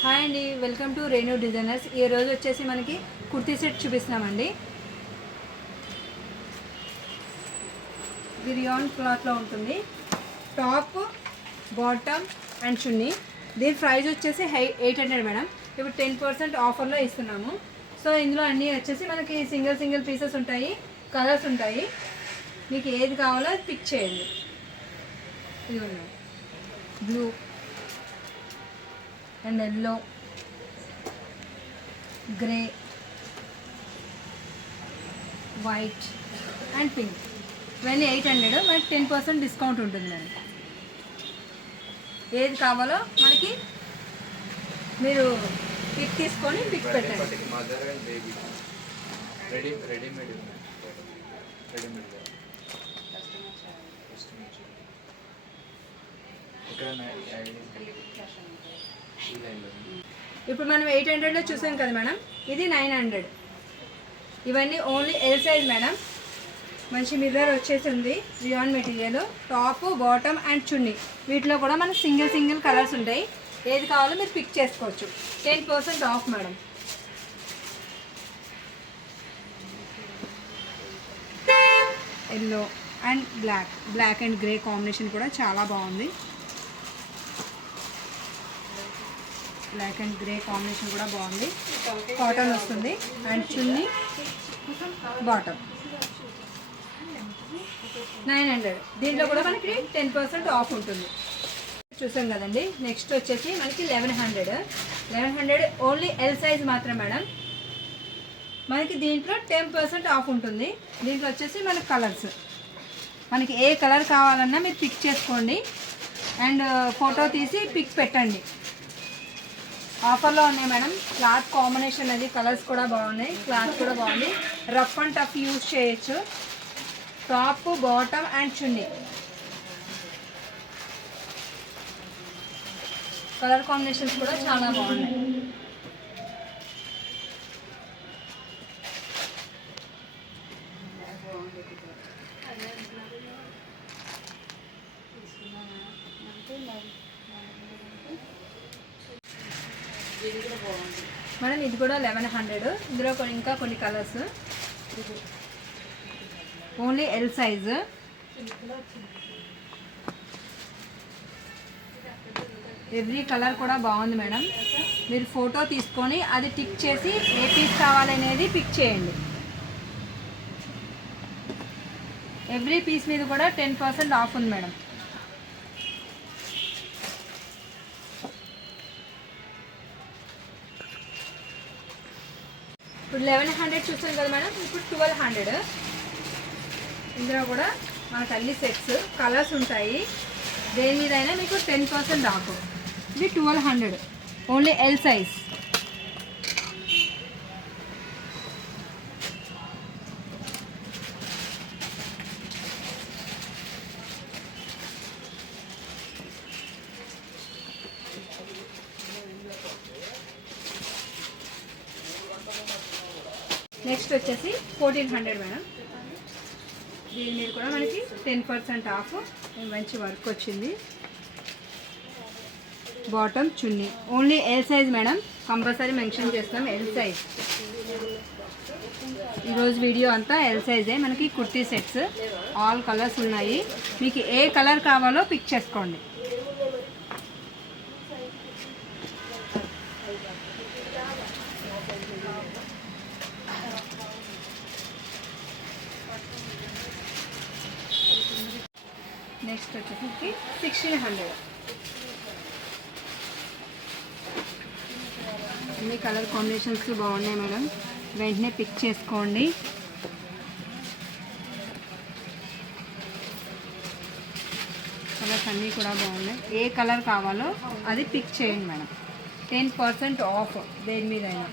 Hi అండి, welcome to Renu designers. ఈ రోజు వచ్చేసి మనకి కుర్తీ సెట్ చూపిస్తున్నామండి. ఇది రియాన్ క్లాత్లో ఉంటుంది. టాప్, బాటమ్ అండ్ చున్నీ. దీని ప్రైస్ వచ్చేసి 800 మేడం. ఇప్పుడు 10% ఆఫర్లో ఇస్తున్నాము. సో ఇందులో అన్నీ వచ్చేసి మనకి సింగిల్ పీసెస్ ఉంటాయి, కలర్స్ ఉంటాయి. మీకు ఏది కావాలో అది పిక్ చేయండి. ఇది ఉన్నాయి blue and yellow, grey, white and pink. ఇవన్నీ 800. మనకి 10% డిస్కౌంట్ ఉంటుంది మనకి. ఏది కావాలో మనకి మీరు పిక్ తీసుకొని పిక్ పెట్టండి. ఇప్పుడు మనం 800లో చూసాం కదా మేడం, ఇది 900. ఇవన్నీ ఓన్లీ ఎల్ సైజ్ మేడం. మంచి మిర్రర్ వచ్చేసి ఉంది, rayon material. Top, bottom and chunni. వీటిలో కూడా మనకు సింగిల్ కలర్స్ ఉంటాయి. ఏది కావాలో మీరు పిక్ చేసుకోవచ్చు. 10% off madam. Yellow and black and grey combination కూడా చాలా బాగుంది. బ్లాక్ అండ్ గ్రే కాంబినేషన్ కూడా బాగుంది. కాటన్ వస్తుంది అండ్ చున్నీ, బాటమ్. 900. దీంట్లో కూడా మనకి 10% ఆఫ్ ఉంటుంది. చూసాం కదండి. నెక్స్ట్ వచ్చేసి మనకి 1100 ఓన్లీ ఎల్ సైజ్ మాత్రం మేడం. మనకి దీంట్లో 10% ఆఫ్ ఉంటుంది. దీంట్లో వచ్చేసి మనకి కలర్స్, మనకి ఏ కలర్ కావాలన్నా మీరు పిక్ చేసుకోండి అండ్ ఫోటో తీసి పిక్ పెట్టండి. ఆఫర్లో ఉన్నాయి మేడం. క్లాత్ కాంబినేషన్ అది, కలర్స్ కూడా బాగున్నాయి, క్లాత్ కూడా బాగుంది. రఫ్ అండ్ టఫ్ యూజ్ చేయొచ్చు. Top, bottom and chunni. Colour combinations కూడా చాలా బాగున్నాయి. మేడం ఇది కూడా 1100. ఇందులో ఇంకా కొన్ని colours. Only L size. Every colour కూడా బాగుంది మేడం. మీరు ఫోటో తీసుకొని అది టిక్ చేసి ఏ పీస్ కావాలనేది పిక్ చేయండి. ఎవ్రీ పీస్ మీద కూడా 10% ఆఫ్ ఉంది మేడం. ఇప్పుడు 1100 చూసాం కదా మేడం. ఇప్పుడు 1200. ఇందులో కూడా మనకు అన్ని సెట్స్, కలర్స్ ఉంటాయి. దేని మీద అయినా మీకు 10% ఆఫ్. ఇది 1200 ఓన్లీ ఎల్ సైజ్. నెక్స్ట్ వచ్చేసి 1400 మేడం. దీని మీద కూడా మనకి 10% ఆఫ్. మంచి వర్క్ వచ్చింది. Bottom, chunni. Only L size madam. Compulsory mention చేస్తాం ఎల్ సైజ్. ఈరోజు వీడియో అంతా ఎల్ సైజే. మనకి కుర్తీ సెట్స్ ఆల్ కలర్స్ ఉన్నాయి. మీకు ఏ కలర్ కావాలో పిక్ చేసుకోండి. నెక్స్ట్ వచ్చేసి 1600. అన్ని కలర్ కాంబినేషన్స్ బాగున్నాయి మేడం. వెంటనే పిక్ చేసుకోండి. కలర్స్ అన్నీ కూడా బాగున్నాయి. ఏ కలర్ కావాలో అది పిక్ చేయండి మేడం. 10% ఆఫ్ దేని మీద అయినా.